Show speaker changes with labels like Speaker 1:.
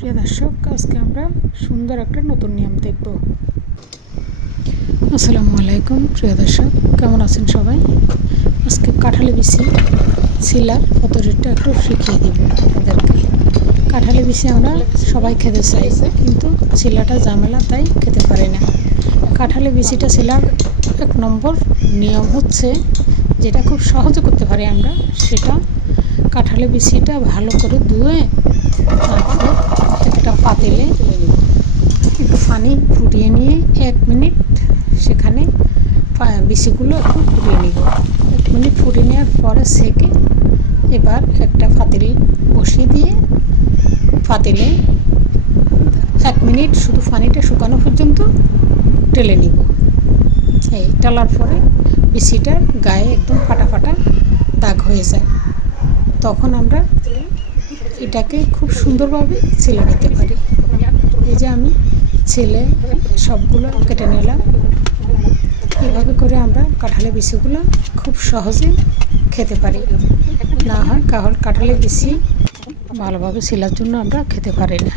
Speaker 1: প্রিয় দর্শক, আজকে আমরা সুন্দর একটা নতুন নিয়ম দেখব। আসসালামু আলাইকুম, প্রিয় দর্শক, কেমন আছেন সবাই? আজকে কাঁঠালি বিচি ছিলার পদ্ধতিটা একটু শিখিয়ে দিব আপনাদেরকে। কাঁঠালি বিচি আমরা সবাই খেতে চাই, কিন্তু শিলাটা ঝামেলা, তাই খেতে পারি না। কাঁঠালি বিচিটা শিলার এক নম্বর নিয়ম হচ্ছে, যেটা খুব সহজে করতে পারি আমরা, সেটা কাঁঠালি বিচিটা ভালো করে ধুয়ে পাতিলে একটু পানি ফুটিয়ে নিয়ে এক মিনিট সেখানে বিচিগুলো একটু ফুটিয়ে নিব। এক মিনিট ফুটিয়ে নেওয়ার পরে সেকে এবার একটা পাতিল বসিয়ে দিয়ে ফাতিলে এক মিনিট শুধু পানিটা শুকানো পর্যন্ত টেলে নিব। এই টালার পরে বিচিটার গায়ে একদম ফাটা ফাটা দাগ হয়ে যায়। তখন আমরা এটাকে খুব সুন্দরভাবে ছেলে নিতে পারি। এই যে আমি ছেলে, সবগুলো কেটে নিলাম। এভাবে করে আমরা কাঁঠালের বিচিগুলো খুব সহজে খেতে পারি। না হয় কাহল কাঁঠালের বিচি ভালোভাবে শিলার জন্য আমরা খেতে পারি না।